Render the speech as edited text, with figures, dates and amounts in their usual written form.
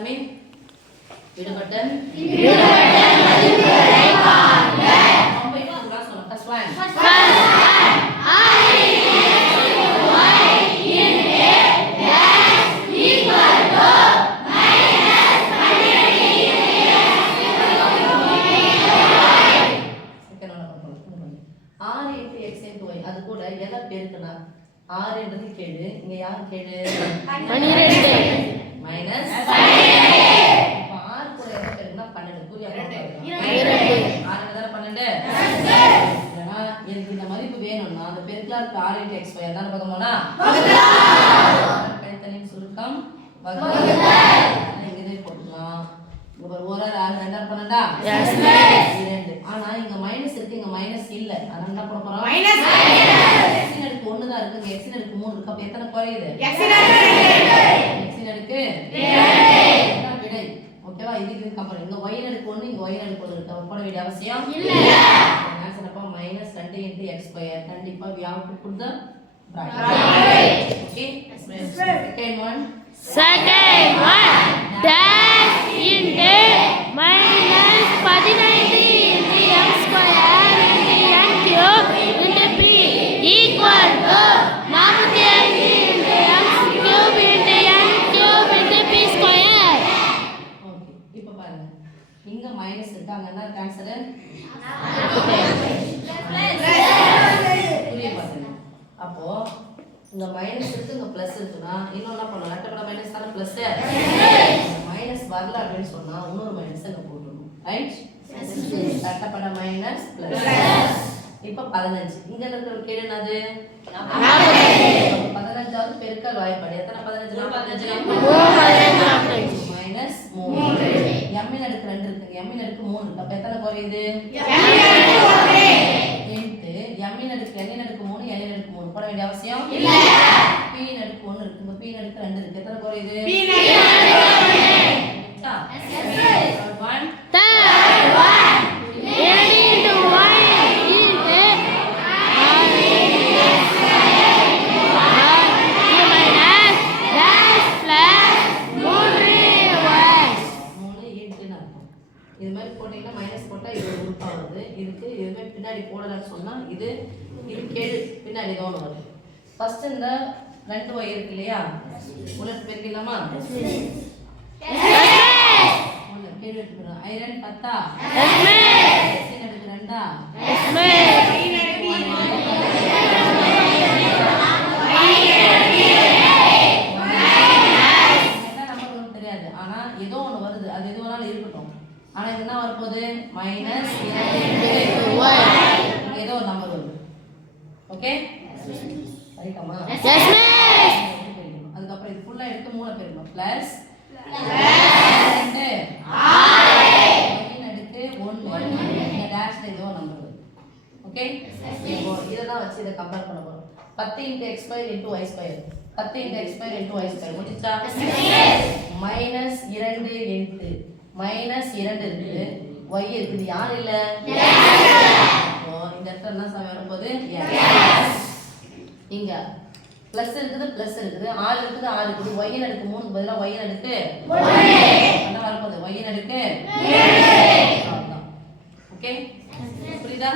சாமி விடுபட்ட மதிப்புகளை காண்க. First one. அது கூட எதை பெருக்குனா 6 என்றது கேடு, இங்க யார் கேடு? 12 மைனஸ் 12. இப்போ 6 கூட எதை பெருக்குனா 12. புரியா? 6 தான 12. இல்லனா எனக்கு இந்த மதிப்பு வேணும்னா அந்த பெருக்கலா இருக்க 6 × x² தான பார்க்கணும்னா வகுத்தல். கழித்தலின் சுருக்கம் வகுத்தல். இங்கதே போடலாம். இங்க ஒரு 6 2 12. Yes miss. 2. ஆனா இங்க மைனஸ் இருக்கு, இங்க மைனஸ் இல்ல. அதனால என்ன பண்ண போறோம்? மைனஸ் x ன் அடுக்கு 1 தான் இருக்கு, x ன் அடுக்கு 3 இருக்கு. அப்ப எத்தனை குறையுது? x ன் அடுக்கு 2. இதுதான் விடை. ஓகேவா? இதுக்கு கம்பேர் இங்க y ன் அடுக்கு 1, இங்க y ன் அடுக்கு 1 இருக்கு. அப்ப போட வேண்டிய அவசியம் இல்ல. ஆன்சர் அப்ப -2 × x². கண்டிப்பா we have to put the bracket. Okay? Second one dash into minus 15 into x² into n cube into p equal to 45 into x cube into n cube into p square. Okay. இப்போ பாருங்க. இங்க minus இருக்கு, அங்க என்ன answer? புரிய பாருங்க. அப்போ இங்க மைனஸ் இருக்கு, இங்க பிளஸ் இருக்குனா இன்னும் என்ன பண்ணலாம்? ரெட்டப்பட மைனஸ் தான பிளஸ். மைனஸ் வரல அப்படினு சொன்னா இன்னொரு மைனஸ் அங்க போடணும். ரைட்? ரெட்டப்பட மைனஸ் பிளஸ். இப்போ 15. இங்க இருக்கிற கேடு என்னது? 15வது பெருக்கல் வாய்ப்பாடு. எத்தனை 15? 45. மைனஸ் 3. m ன் அடுக்கு 2 இருக்கு, m ன் அடுக்கு 3 இருக்கு. அப்ப எத்தனை குறையுது? இன்டு m ன் அடுக்கு n ன் அடுக்கு 3, n ன் அடுக்கு 3 போட வேண்டிய அவசியம் இல்ல. p ன் அடுக்கு 1 இருக்கு, இங்க p ன் அடுக்கு 2 இருக்கு. எத்தனை குறையுது? p ன் அடுக்கு 1. Third one a into y into minus dash plus 3y. 3 இன்டுன்னு அர்த்தம். இது மாதிரி போட்டீங்கன்னா மைனஸ் போட்டா இது ஒரு உறுப்பா வருது. இதுக்கு இதுவே பின்னாடி போடலன்னு சொன்னா இது கேடு பின்னாடி தான் வருது. ஃபர்ஸ்ட் இந்த 2y இருக்கு இல்லையா? உலக பெருக்கலாமா? ஒண்ணு கேடு எடுத்துறோம். ஐரன் 10. Yes miss. x அடுக்கு 2. Yes miss. தெரியாது, ஆனா ஏதோ ஒண்ணு வருது. அது எது வேணாலும் இருக்கட்டும். ஆனா இது என்ன வரப்போகுது? Minus 2 y. ஏதோ ஒரு நம்பர் வருது. ஓகே? சரிக்கமா? Yes miss. அதுக்கப்புறம் இது ஃபுல்லா எடுத்து 3 பெருக்கணும். பிளஸ் 2 அடுக்கு 1. இந்த டேஷ்ல ஏதோ ஒரு நம்பர் வருது. ஓகே? இப்போ இதெல்லாம் வச்சு இத கம்பேர் பண்ண போறோம். 10 × x² × y². 10 × x² × y². முடிச்சா? மைனஸ் 2 இன்டு மைனஸ் 2 இருக்கு, y இருக்குது. யார் இல்ல? அப்போ இந்த இடத்துல என்ன சமம் வரும்போது இங்க பிளஸ் இருக்குது, பிளஸ் இருக்குது, 6 இருக்குது, 6 இருக்குது. y ன் அடுக்கு 3 க்கு பதிலா y ன் அடுக்கு 1 என்ன வரப்போகுது? y ன் அடுக்கு 7. ஓகே? புரியுதா?